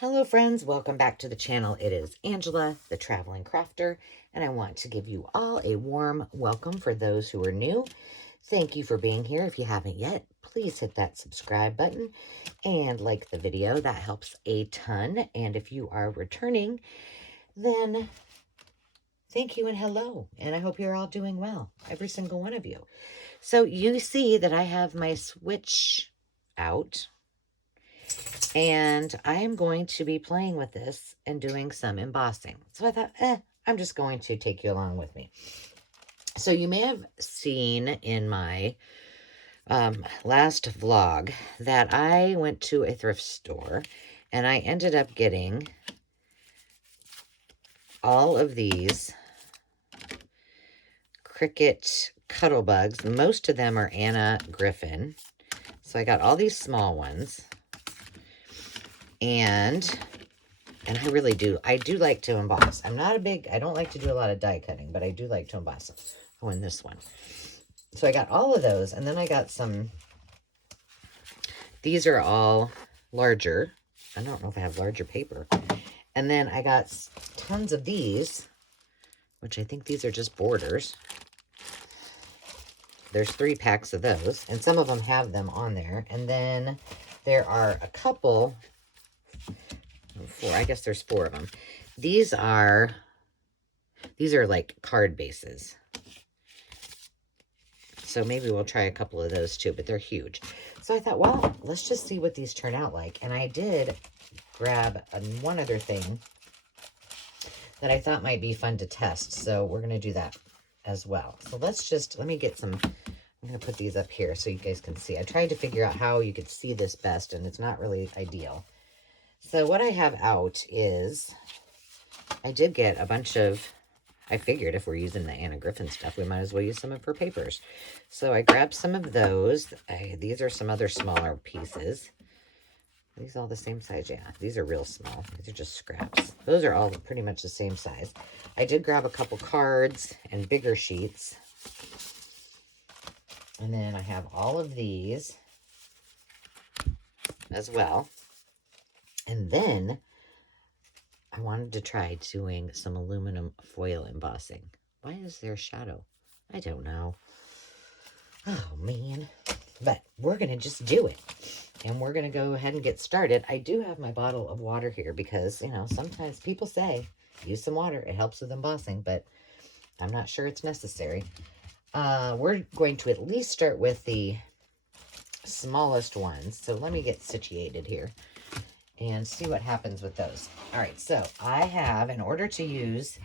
Hello friends, welcome back to the channel. It is Angela, the Traveling Crafter, and I want to give you all a warm welcome for those who are new. Thank you for being here. If you haven't yet, please hit that subscribe button and like the video. That helps a ton. And if you are returning, then thank you and hello. And I hope you're all doing well, every single one of you. So you see that I have my switch out. And I am going to be playing with this and doing some embossing. So I thought, I'm just going to take you along with me. So you may have seen in my last vlog that I went to a thrift store and I ended up getting all of these Cricut cuddle bugs. Most of them are Anna Griffin. So I got all these small ones. And I really do. I do like to emboss. I don't like to do a lot of die cutting, but I do like to emboss. Oh, and this one. So I got all of those, and then I got some. These are all larger. I don't know if I have larger paper. And then I got tons of these, which I think these are just borders. There's 3 packs of those, and some of them have them on there. And then there are a couple. 4. I guess there's 4 of them. These are like card bases. So maybe we'll try a couple of those too, but they're huge. So I thought, well, let's just see what these turn out like. And I did grab one other thing that I thought might be fun to test. So we're going to do that as well. So let me get some, I'm going to put these up here so you guys can see. I tried to figure out how you could see this best, and it's not really ideal. So what I have out is, I did get a bunch of, I figured if we're using the Anna Griffin stuff, we might as well use some of her papers. So I grabbed some of those. These are some other smaller pieces. Are these all the same size? Yeah, these are real small. These are just scraps. Those are all pretty much the same size. I did grab a couple cards and bigger sheets. And then I have all of these as well. And then I wanted to try doing some aluminum foil embossing. Why is there a shadow? I don't know. Oh, man. But we're going to just do it. And we're going to go ahead and get started. I do have my bottle of water here because, sometimes people say use some water. It helps with embossing, but I'm not sure it's necessary. We're going to at least start with the smallest ones. So let me get situated here and see what happens with those. All right, so I have, in order to use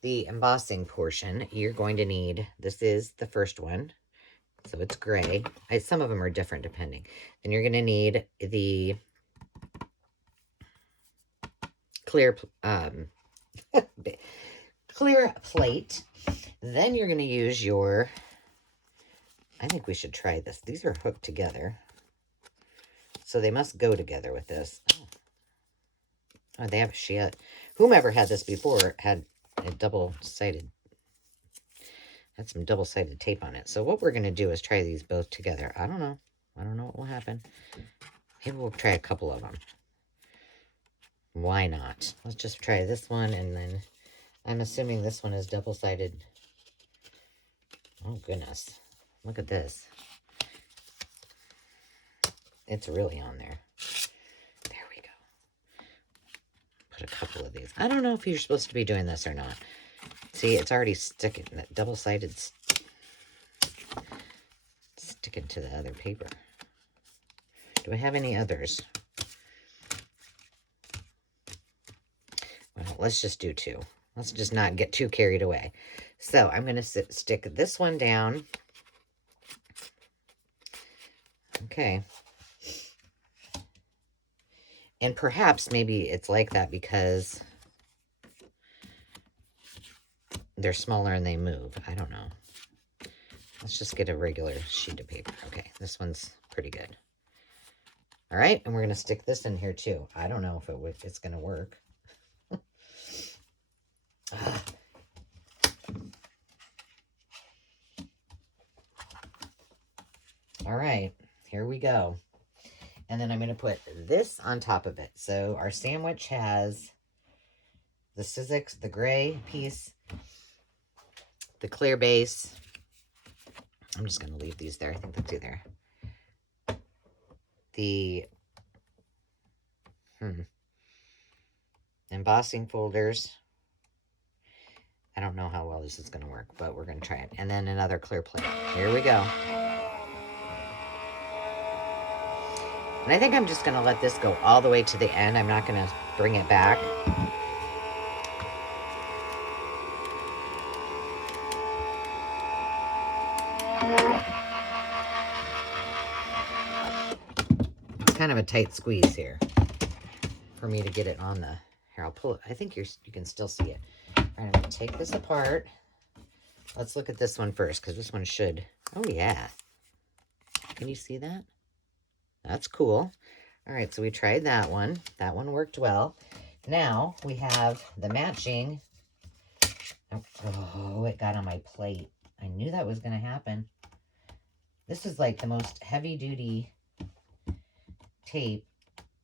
the embossing portion, you're going to need, this is the first one, so it's gray. Some of them are different depending. Then you're going to need the clear, clear plate. Then you're going to use your, I think we should try this. These are hooked together, so they must go together with this. Oh, they have shit. Whomever had this before had a double-sided, had some double-sided tape on it. So what we're going to do is try these both together. I don't know. I don't know what will happen. Maybe we'll try a couple of them. Why not? Let's just try this one, and then I'm assuming this one is double-sided. Oh, goodness. Look at this. It's really on there. A couple of these. I don't know if you're supposed to be doing this or not. See, it's already sticking. That double-sided sticking to the other paper. Do I have any others? Well, let's just do 2. Let's just not get too carried away. So I'm going to stick this one down. Okay. And perhaps maybe it's like that because they're smaller and they move. I don't know. Let's just get a regular sheet of paper. Okay, this one's pretty good. All right, and we're going to stick this in here too. I don't know if it's going to work. All right, here we go. And then I'm going to put this on top of it. So our sandwich has the Sizzix, the gray piece, the clear base. I'm just going to leave these there. I think they'll do there. The embossing folders. I don't know how well this is going to work, but we're going to try it. And then another clear plate. Here we go. And I think I'm just going to let this go all the way to the end. I'm not going to bring it back. It's kind of a tight squeeze here for me to get it on the... Here, I'll pull it. I think you can still see it. All right, I'm going to take this apart. Let's look at this one first, because this one should... Oh, yeah. Can you see that? That's cool. All right, so we tried that one. That one worked well. Now we have the matching. Oh, it got on my plate. I knew that was going to happen. This is like the most heavy-duty tape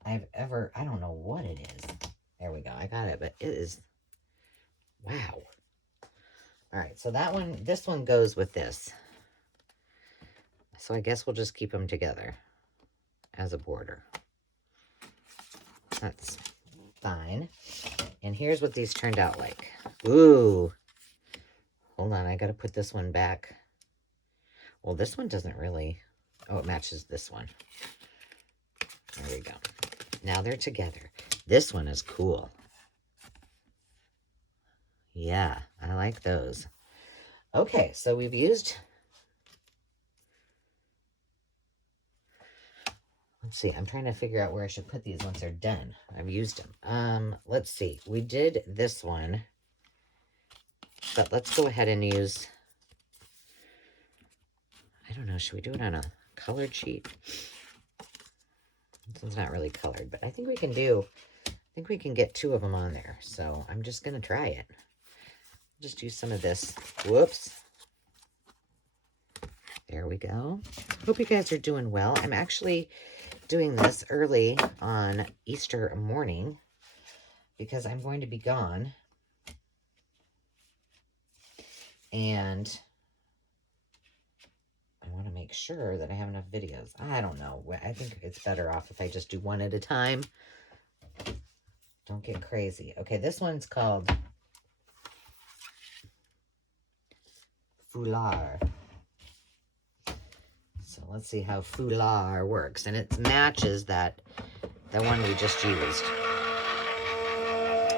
I've ever... I don't know what it is. There we go. I got it, but it is... Wow. All right, so that one, this one goes with this. So I guess we'll just keep them together as a border. That's fine. And here's what these turned out like. Ooh. Hold on, I got to put this one back. Well, this one doesn't really... Oh, it matches this one. There we go. Now they're together. This one is cool. Yeah, I like those. Okay, so we've used... Let's see, I'm trying to figure out where I should put these once they're done. I've used them. Let's see. We did this one. But let's go ahead and use... I don't know, should we do it on a colored sheet? This one's not really colored, but I think we can do... I think we can get 2 of them on there. So I'm just going to try it. Just use some of this. Whoops. There we go. Hope you guys are doing well. I'm actually doing this early on Easter morning because I'm going to be gone. And I want to make sure that I have enough videos. I don't know. I think it's better off if I just do one at a time. Don't get crazy. Okay, this one's called Foulard. So let's see how Foulard works. And it matches the one we just used.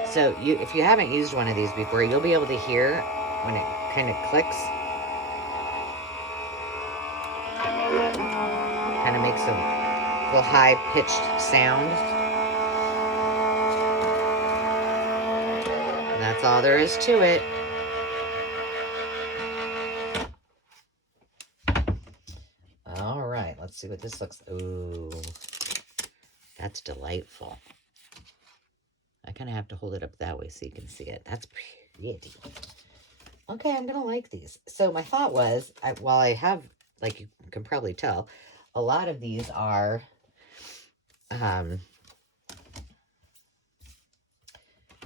So if you haven't used one of these before, you'll be able to hear when it kind of clicks. Kind of makes a little high-pitched sound. And that's all there is to it. All right, let's see what this looks like. Ooh, that's delightful. I kind of have to hold it up that way so you can see it. That's pretty. Okay, I'm going to like these. So my thought was, while I have, like you can probably tell, a lot of these are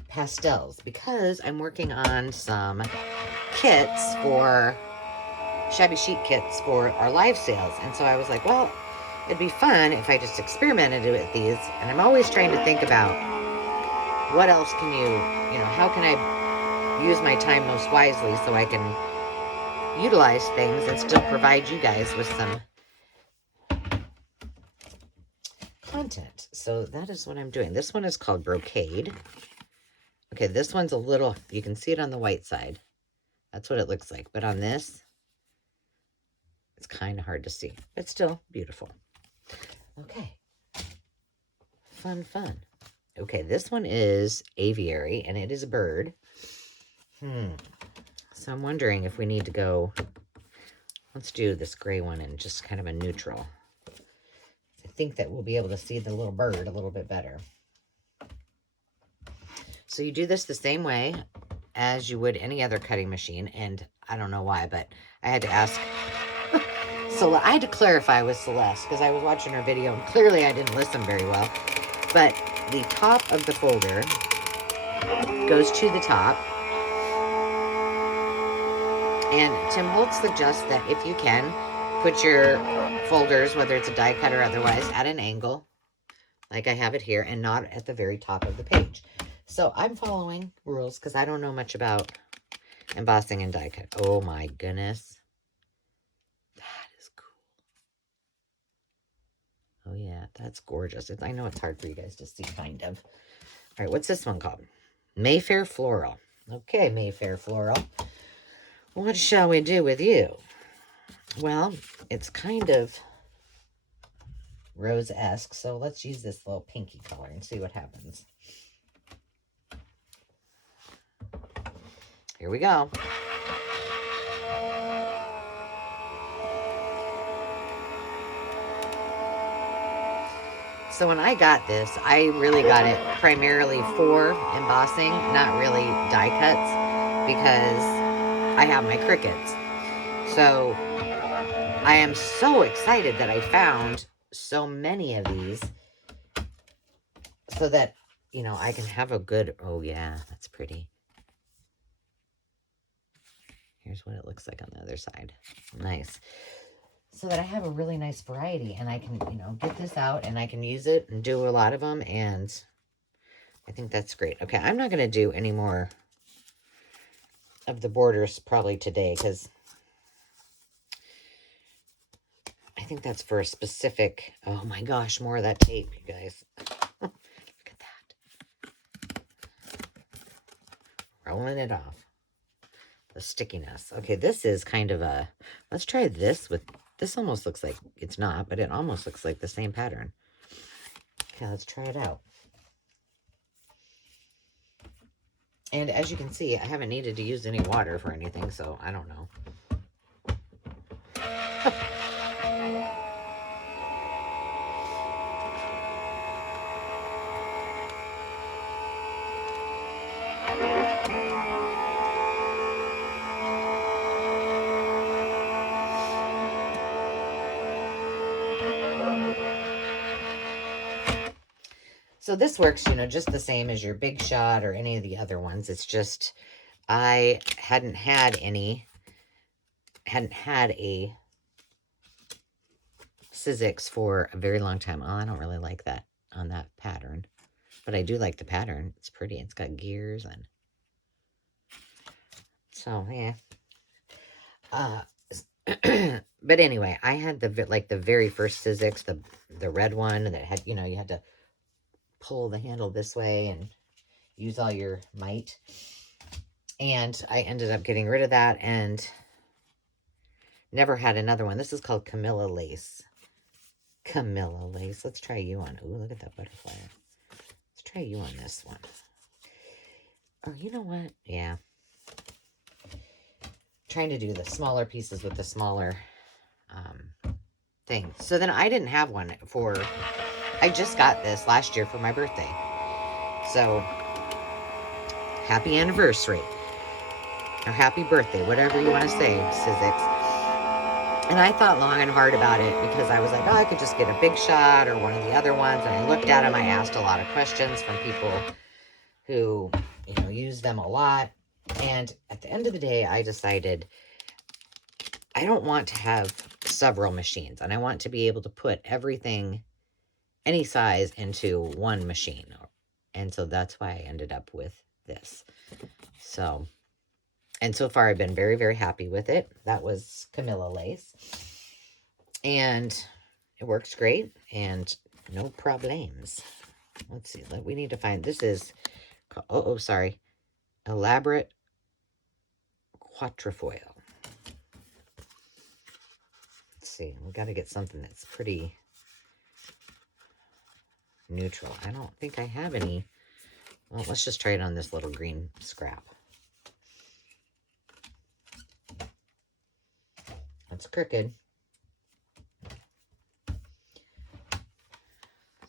pastels because I'm working on some kits for shabby chic kits for our live sales. And so I was like, well, it'd be fun if I just experimented with these. And I'm always trying to think about what else can how can I use my time most wisely so I can utilize things and still provide you guys with some content. So that is what I'm doing. This one is called Brocade. Okay, this one's a little, you can see it on the white side. That's what it looks like. But on this, it's kind of hard to see. But still beautiful. Okay. Fun, fun. Okay, this one is aviary, and it is a bird. So I'm wondering if we need to go... Let's do this gray one in just kind of a neutral. I think that we'll be able to see the little bird a little bit better. So you do this the same way as you would any other cutting machine, and I don't know why, but I had to ask So I had to clarify with Celeste because I was watching her video and clearly I didn't listen very well. But the top of the folder goes to the top. And Tim Holtz suggests that if you can, put your folders, whether it's a die cut or otherwise, at an angle, like I have it here, and not at the very top of the page. So I'm following rules because I don't know much about embossing and die cut. Oh my goodness. That is cool. Oh yeah, that's gorgeous. I know it's hard for you guys to see, kind of. All right, what's this one called? Mayfair Floral. Okay, Mayfair Floral. What shall we do with you? Well, it's kind of rose-esque, so let's use this little pinky color and see what happens. Here we go. So when I got this, I really got it primarily for embossing, not really die cuts, because I have my Cricuts. So I am so excited that I found so many of these so that, you know, I can have a good, oh yeah, that's pretty. Here's what it looks like on the other side. Nice. So that I have a really nice variety and I can, you know, get this out and I can use it and do a lot of them. And I think that's great. Okay, I'm not going to do any more of the borders probably today because I think that's for a specific, oh my gosh, more of that tape, you guys. Look at that. Rolling it off. The stickiness. Okay, this is kind of a, let's try this with, this almost looks like, it's not, but it almost looks like the same pattern. Okay, let's try it out. And as you can see, I haven't needed to use any water for anything, so I don't know. So this works, you know, just the same as your Big Shot or any of the other ones. It's just, I hadn't had a Sizzix for a very long time. Oh, I don't really like that on that pattern. But I do like the pattern. It's pretty. It's got gears and so, yeah. But anyway, I had the very first Sizzix, the red one that had, you know, you had to pull the handle this way and use all your might. And I ended up getting rid of that and never had another one. This is called Camilla Lace. Camilla Lace. Let's try you on. Ooh, look at that butterfly. Let's try you on this one. Oh, you know what? Yeah. Trying to do the smaller pieces with the smaller thing. So then I didn't have one for, I just got this last year for my birthday. So happy anniversary or happy birthday, whatever you want to say, Sizzix. And I thought long and hard about it because I was like, oh, I could just get a Big Shot or one of the other ones. And I looked at them. I asked a lot of questions from people who, you know, use them a lot. And at the end of the day, I decided I don't want to have several machines. And I want to be able to put everything, any size, into one machine. And so that's why I ended up with this. So, and so far I've been very, very happy with it. That was Camilla Lace. And it works great and no problems. Let's see. We need to find, this is, sorry. Elaborate Quatrefoil. Let's see. We got to get something that's pretty neutral. I don't think I have any. Well, let's just try it on this little green scrap. It's crooked.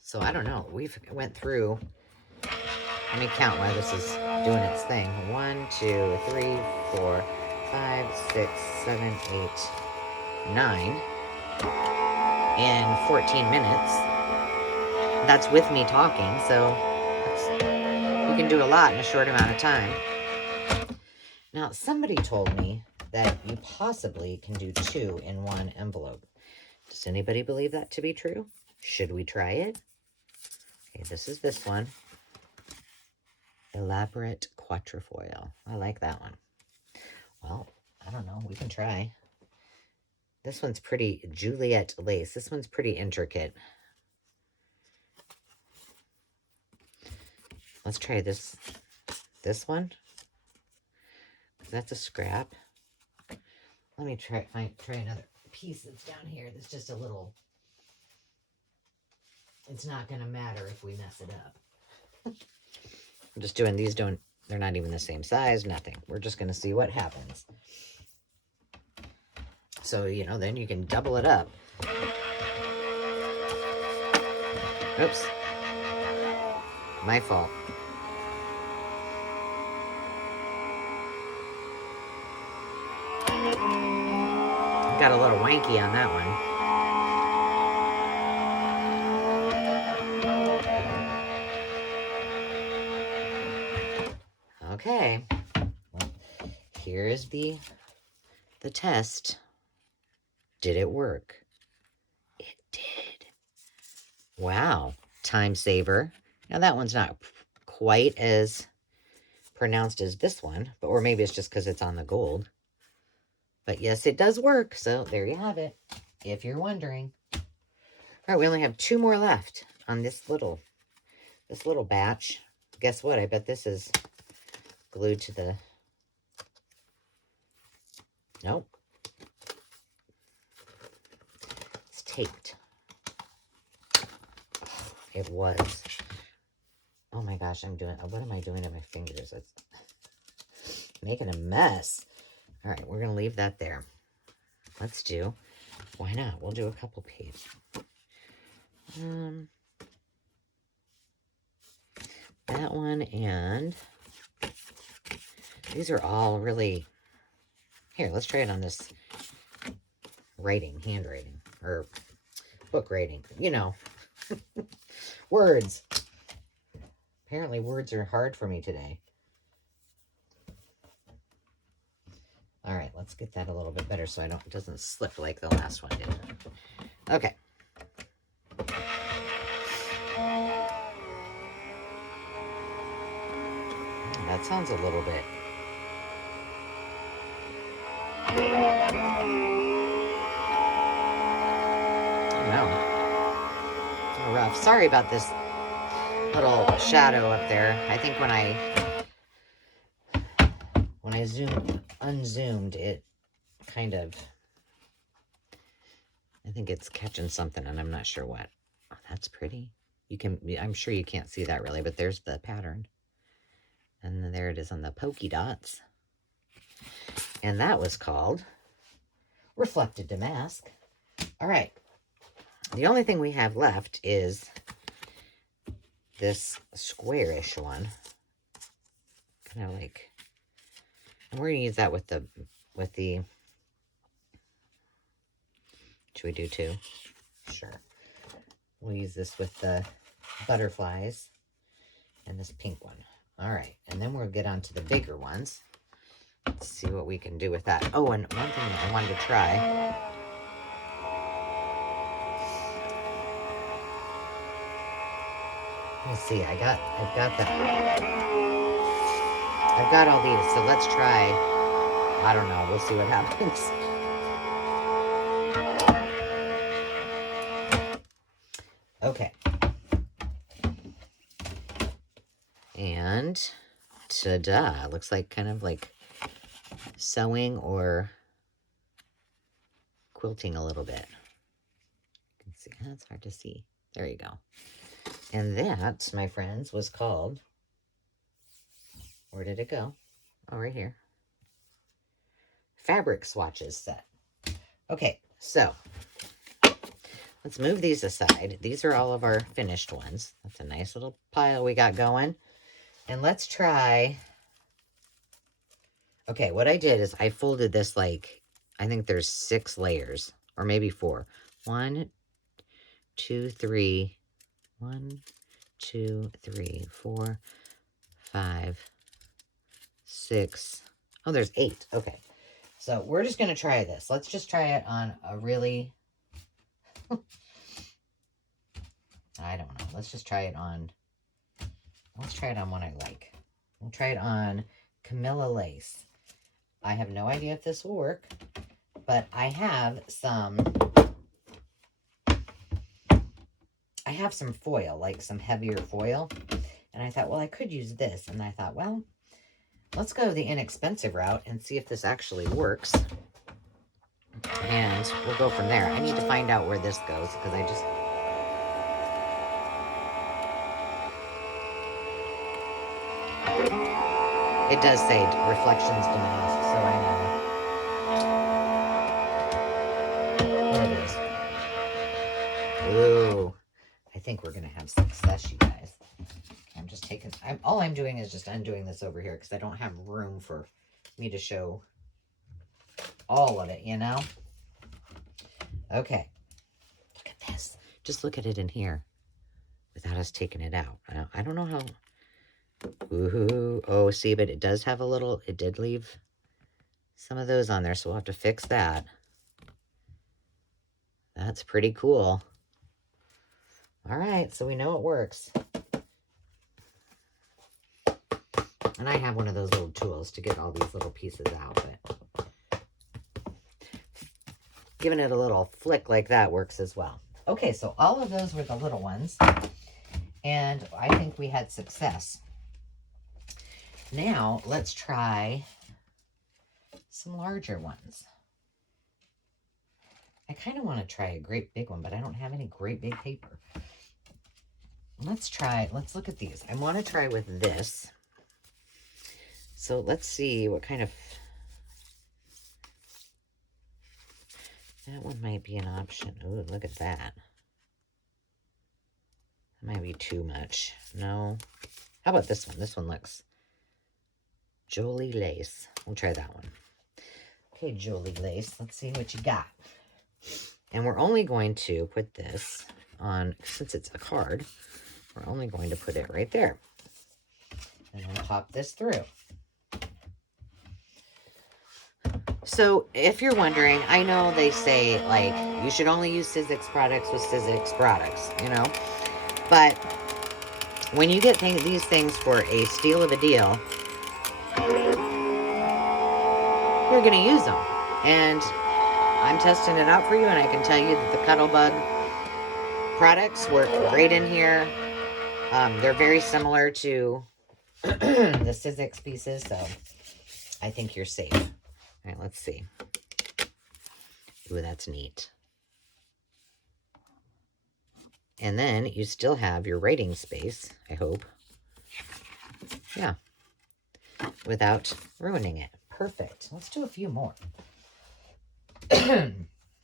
So I don't know. We've went through, let me count while this is doing its thing. 1, 2, 3, 4, 5, 6, 7, 8, 9. in 14 minutes. That's with me talking, so you can do a lot in a short amount of time. Now, somebody told me that you possibly can do 2 in 1 envelope. Does anybody believe that to be true? Should we try it? Okay, this is this one. Elaborate quatrefoil. I like that one. Well, I don't know. We can try. This one's pretty Juliet lace. This one's pretty intricate. Let's try this one. That's a scrap. Let me try another piece that's down here that's just a little. It's not going to matter if we mess it up. I'm just doing these. They're not even the same size. Nothing. We're just going to see what happens. So, you know, then you can double it up. Oops. My fault. Got a little wanky on that one. Okay. Well, here is the test. Did it work? It did. Wow. Time saver. Now that one's not quite as pronounced as this one, or maybe it's just because it's on the gold. But yes, it does work. So there you have it, if you're wondering. All right, we only have 2 more left on this little batch. Guess what? I bet this is glued to the... Nope. It's taped. It was. Oh my gosh, what am I doing to my fingers? It's making a mess. All right, we're going to leave that there. Let's do, why not? We'll do a couple pages. That one, and these are all really, here, let's try it on this handwriting, or book writing, you know, words. Apparently words are hard for me today. All right, let's get that a little bit better so it doesn't slip like the last one did. Okay. That sounds a little bit. No. Rough. Sorry about this little shadow up there. I think when I unzoomed, it kind of, I think it's catching something and I'm not sure what. Oh, that's pretty. I'm sure you can't see that really, but there's the pattern. And then there it is on the pokey dots. And that was called Reflected Damask. All right. The only thing we have left is this squarish one. Kind of like, and we're going to use that with the, should we do 2? Sure. We'll use this with the butterflies and this pink one. All right. And then we'll get on to the bigger ones. Let's see what we can do with that. Oh, and one thing that I wanted to try. Let's see. I've got all these. So let's try. I don't know. We'll see what happens. Okay. And ta-da. Looks like kind of like sewing or quilting a little bit. You can see, that's hard to see. There you go. And that, my friends, was called, where did it go? Oh, right here. Fabric swatches set. Okay, so let's move these aside. These are all of our finished ones. That's a nice little pile we got going. And let's try. Okay, what I did is I folded this like, I think there's 6 layers, or maybe 4. 1, 2, 3. 1, 2, 3, 4, 5, 6. Oh, there's 8. Okay. So we're just going to try this. Let's just try it on a really, I don't know. Let's just try it on, let's try it on one I like. We'll try it on Camilla Lace. I have no idea if this will work, but I have some foil, like some heavier foil. And I thought, well, I could use this. And I thought, well, let's go the inexpensive route and see if this actually works. And we'll go from there. I need to find out where this goes because I just... It does say reflections diminished, so I know. There it is. Ooh. I think we're going to have success, you guys. I'm just taking... all I'm doing is just undoing this over here because I don't have room for me to show all of it, you know? Okay. Look at this. Just look at it in here without us taking it out. I don't know how... Ooh, oh, see, but it does have a little, it did leave some of those on there, so we'll have to fix that. That's pretty cool. All right, so we know it works. And I have one of those little tools to get all these little pieces out, but giving it a little flick like that works as well. Okay, so all of those were the little ones, and I think we had success. Now, let's try some larger ones. I kind of want to try a great big one, but I don't have any great big paper. Let's look at these. I want to try with this. So let's see what kind of... That one might be an option. Ooh, look at that. That might be too much. No. How about this one? This one looks... Jolie Lace. We'll try that one. Okay, Jolie Lace. Let's see what you got. And we're only going to put this on, since it's a card, we're only going to put it right there. And then pop this through. So, if you're wondering, I know they say, like, you should only use Sizzix products with Sizzix products, you know? But when you get these things for a steal of a deal, you're going to use them. And I'm testing it out for you, and I can tell you that the Cuttlebug products work great in here. They're very similar to the Sizzix pieces, so I think you're safe. All right, let's see. Ooh, that's neat. And then you still have your writing space, I hope. Yeah. Without ruining it. Perfect. Let's do a few more.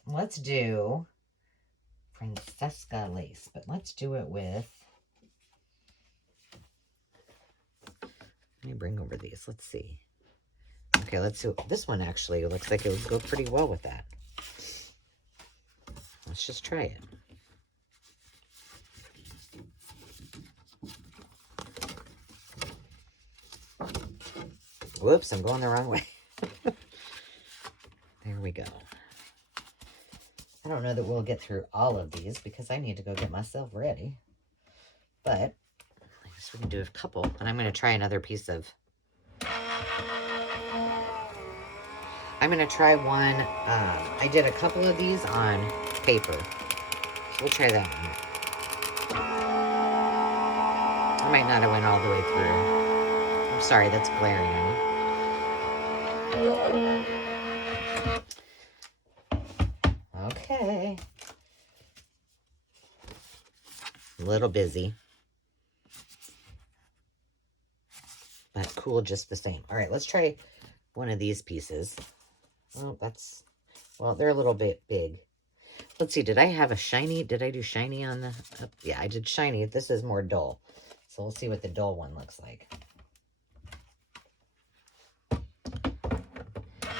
Let's do Francesca Lace, but let's do it with... Let me bring over these. Let's see. Okay, let's do this one. Actually, it looks like it would go pretty well with that. Let's just try it. Whoops, I'm going the wrong way. There we go. I don't know that we'll get through all of these because I need to go get myself ready. But I guess we can do a couple. And I'm going to try another piece of... I'm going to try one. I did a couple of these on paper. So we'll try that one. I might not have went all the way through. I'm sorry, that's glaring on me. Okay. A little busy. But cool just the same. All right, let's try one of these pieces. Well, they're a little bit big. Let's see, did I have a shiny? Did I do shiny on the... yeah, I did shiny. This is more dull. So we'll see what the dull one looks like.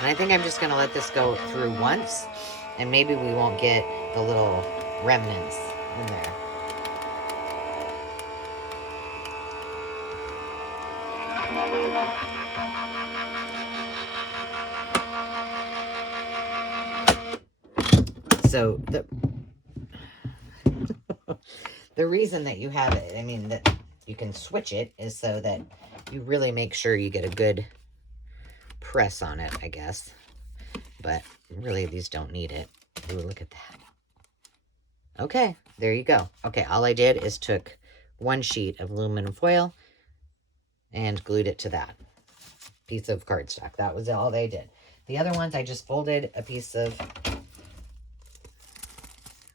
And I think I'm just going to let this go through once. And maybe we won't get the little remnants in there. So the reason that you have it, I mean, that you can switch it, is so that you really make sure you get a good press on it, I guess. But really, these don't need it. Ooh, look at that. Okay, there you go. Okay, all I did is took one sheet of aluminum foil and glued it to that piece of cardstock. That was all they did. The other ones, I just folded a piece of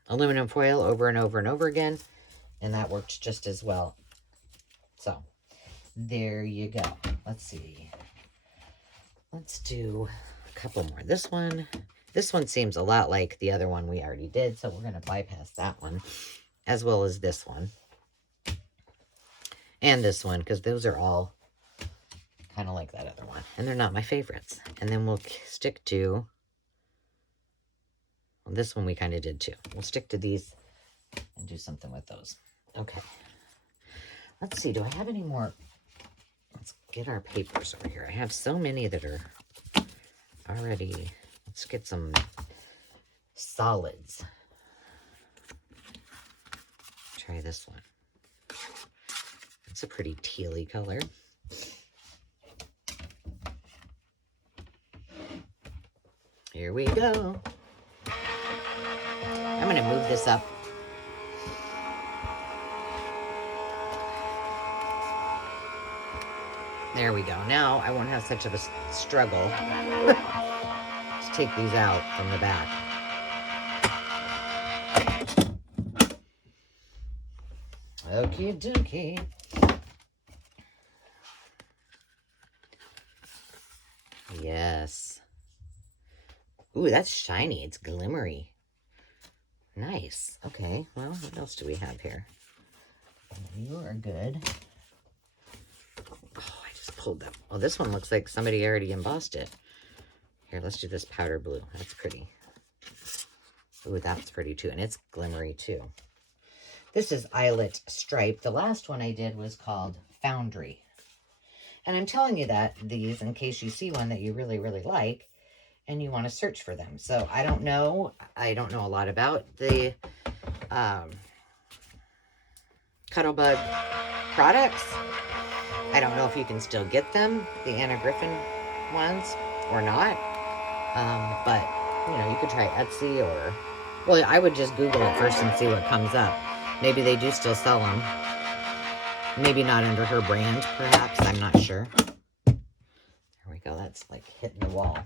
aluminum foil over and over and over again, and that worked just as well. So, there you go. Let's see. Let's do a couple more. This one seems a lot like the other one we already did, so we're going to bypass that one, as well as this one. And this one, because those are all kind of like that other one. And they're not my favorites. And then we'll stick to... Well, this one we kind of did too. We'll stick to these and do something with those. Okay. Let's see. Do I have any more? Let's get our papers over here. I have so many that are already... Let's get some solids. Try this one. It's a pretty tealy color. Here we go. I'm going to move this up. There we go. Now I won't have such of a struggle to take these out from the back. Okie dokie. Yes. Ooh, that's shiny. It's glimmery. Nice. Okay, well, what else do we have here? You are good. Oh, I just pulled that. Oh, this one looks like somebody already embossed it. Here, let's do this powder blue. That's pretty. Ooh, that's pretty too. And it's glimmery too. This is Eyelet Stripe. The last one I did was called Foundry. And I'm telling you that these, in case you see one that you really, really like, and you want to search for them. So I don't know a lot about the Cuttlebug products. I don't know if you can still get them, the Anna Griffin ones, or not. But, you know, you could try Etsy or... Well, I would just Google it first and see what comes up. Maybe they do still sell them. Maybe not under her brand, perhaps. I'm not sure. There we go. That's like hitting the wall.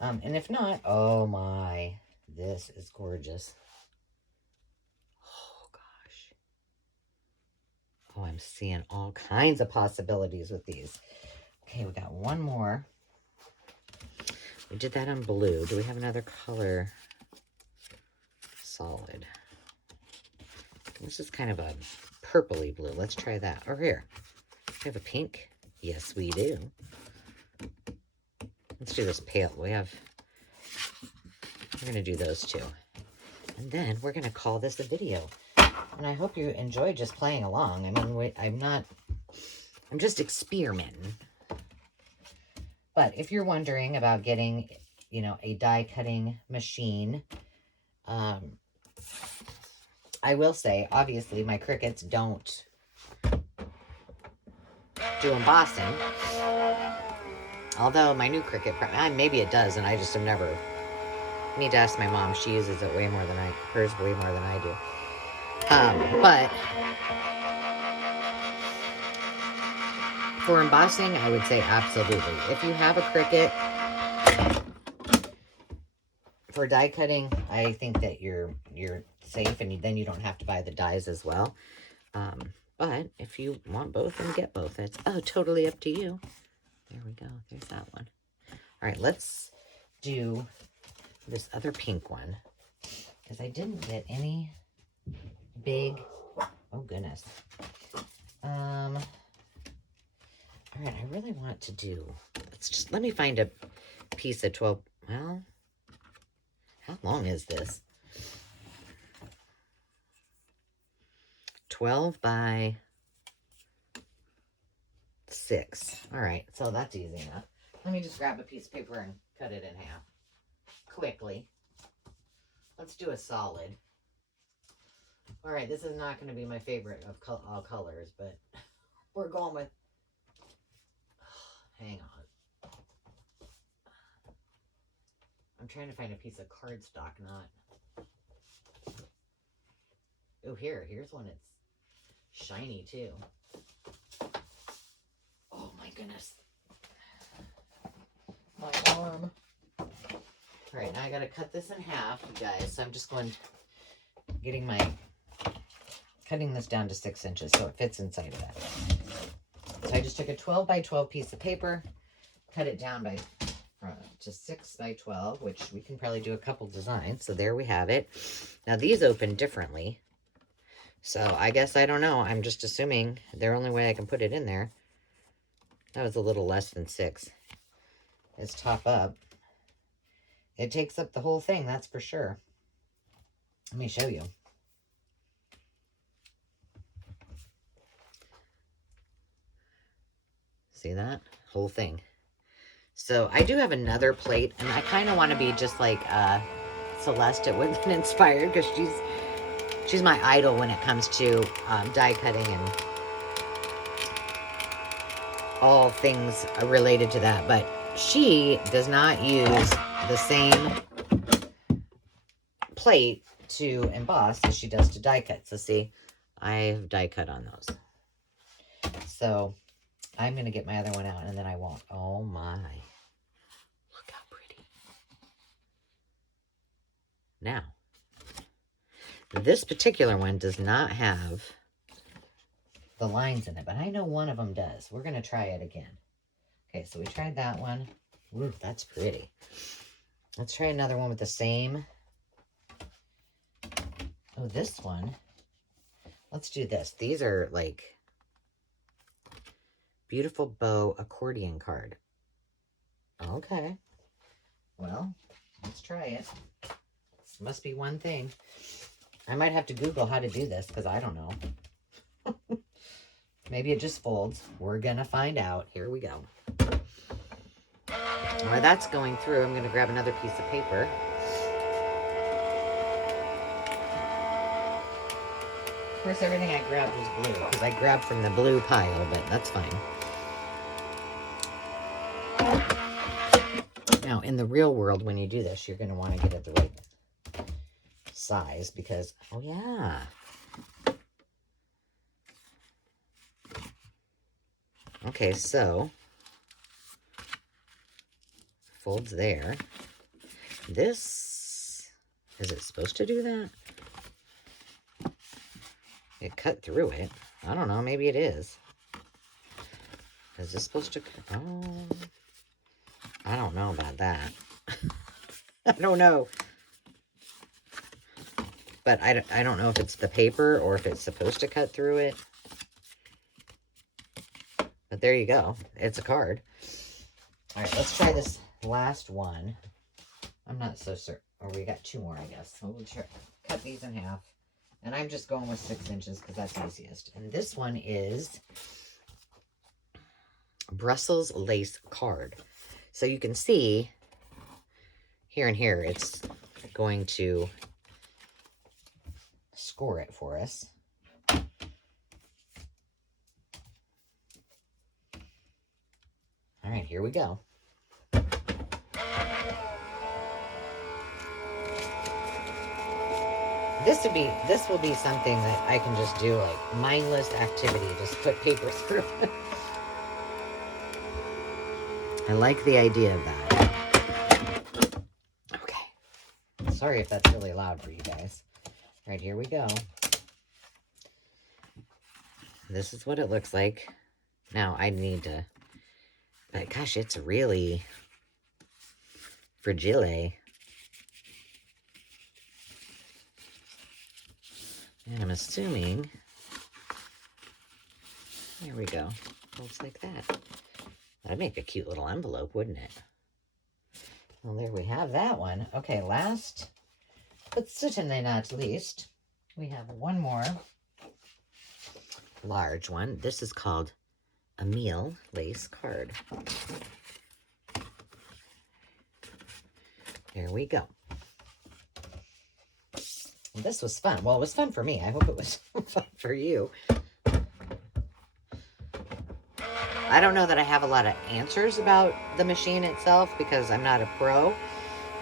And if not, oh my, this is gorgeous. Oh gosh. Oh, I'm seeing all kinds of possibilities with these. Okay, we got one more. We did that on blue. Do we have another color? Solid. This is kind of a purpley blue. Let's try that. Or here. We have a pink. Yes, we do. Let's do this pale. We're going to do those two. And then we're going to call this a video. And I hope you enjoy just playing along. I mean, I'm just experimenting. But if you're wondering about getting, you know, a die cutting machine, I will say, obviously, my Cricuts don't do embossing. Although my new Cricut, maybe it does, and I just have never... Need to ask my mom. She uses it way more than hers way more than I do. But for embossing, I would say absolutely. If you have a Cricut, for die cutting, I think that you're safe, and then you don't have to buy the dies as well. But if you want both, then get both. It's totally up to you. There we go. There's that one. All right, let's do this other pink one, because I didn't get any big... Oh, goodness. All right, I really want to do... Let me find a piece of 12... Well, how long is this? 12 by 6. All right, so that's easy enough. Let me just grab a piece of paper and cut it in half quickly. Let's do a solid. All right, this is not going to be my favorite of all colors, but we're going with, hang on. I'm trying to find a piece of cardstock, not. Oh, here's one. It's shiny too. Oh my goodness. My arm. All right, now I gotta cut this in half, you guys. So I'm just cutting this down to 6 inches so it fits inside of that. So I just took a 12 by 12 piece of paper, cut it down to 6 by 12, which we can probably do a couple designs. So there we have it. Now these open differently. So I guess, I don't know. I'm just assuming the only way I can put it in there. That was a little less than 6. Is top up. It takes up the whole thing, that's for sure. Let me show you. See that? Whole thing. So I do have another plate, and I kind of want to be just like Celeste at Women Inspired, because she's my idol when it comes to die cutting and all things related to that. But she does not use the same plate to emboss as she does to die cut. So see, I've die cut on those. So I'm going to get my other one out, and then I won't. Oh my. Look how pretty. Now, this particular one does not have the lines in it, but I know one of them does. We're going to try it again. Okay, so we tried that one. Ooh, that's pretty. Let's try another one with the same. Oh, this one. Let's do this. These are like beautiful bow accordion card. Okay. Well, let's try it. This must be one thing. I might have to Google how to do this because I don't know. Maybe it just folds. We're going to find out. Here we go. While that's going through, I'm going to grab another piece of paper. Of course, everything I grabbed was blue because I grabbed from the blue pile, but that's fine. Now, in the real world, when you do this, you're going to want to get it the right size because, oh yeah. Okay, so folds there. This, is it supposed to do that? It cut through it. I don't know, maybe it is. Is this supposed to, oh, I don't know about that. I don't know. But I don't know if it's the paper or if it's supposed to cut through it. But there you go. It's a card. All right, let's try this last one. I'm not so certain. Or we got 2 more, I guess. So we'll try, cut these in half. And I'm just going with 6 inches because that's easiest. And this one is Brussels lace card. So you can see here and here, it's going to score it for us. All right, here we go. This will be something that I can just do, like mindless activity, just put paper through. I like the idea of that. Okay. Sorry if that's really loud for you guys. All right, here we go. This is what it looks like. Now I need to, but gosh, it's really fragile. And I'm assuming, there we go. Looks like that. That'd make a cute little envelope, wouldn't it? Well, there we have that one. Okay, last But certainly not least, we have one more large one. This is called a meal lace card. There we go. This was fun. Well, it was fun for me. I hope it was fun for you. I don't know that I have a lot of answers about the machine itself because I'm not a pro,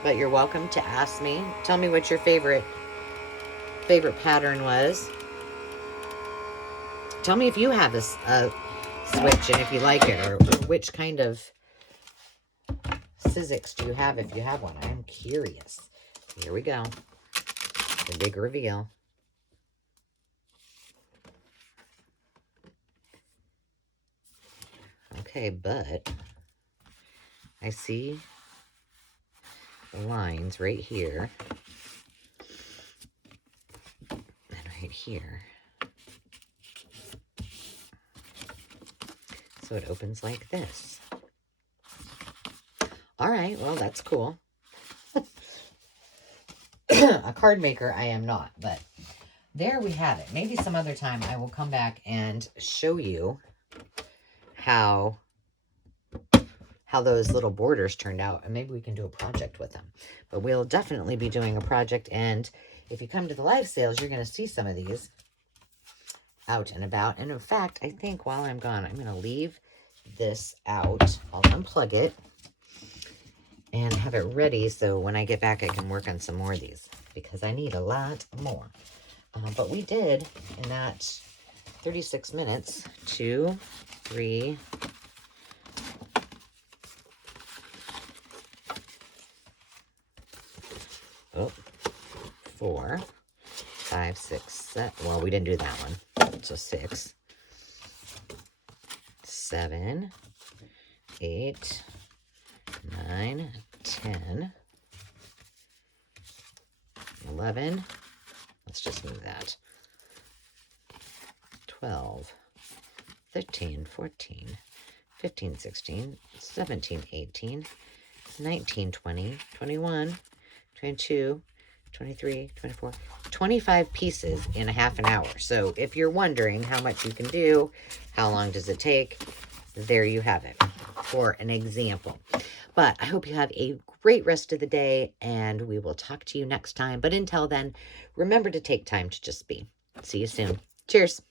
but you're welcome to ask me. Tell me what your favorite pattern was. Tell me if you have a switch and if you like it, or which kind of Sizzix do you have if you have one. I'm curious. Here we go. The big reveal. Okay, but I see the lines right here and right here. So it opens like this. All right, well, that's cool. A card maker I am not, but there we have it. Maybe some other time I will come back and show you how those little borders turned out, and maybe we can do a project with them. But we'll definitely be doing a project, and if you come to the live sales, you're going to see some of these out and about. And in fact, I think while I'm gone, I'm going to leave this out. I'll unplug it and have it ready so when I get back, I can work on some more of these because I need a lot more. But we did, in that 36 minutes, 2, 3, 4, 5, 6, 7. Well, we didn't do that one. So 6, 7, 8, 9, 10, 11. Let's just move that. 12, 13, 14, 15, 16, 17, 18, 19, 20, 21, 22, 23, 24, 25 pieces in a half an hour. So if you're wondering how much you can do, how long does it take, there you have it for an example. But I hope you have a great rest of the day, and we will talk to you next time. But until then, remember to take time to just be. See you soon. Cheers.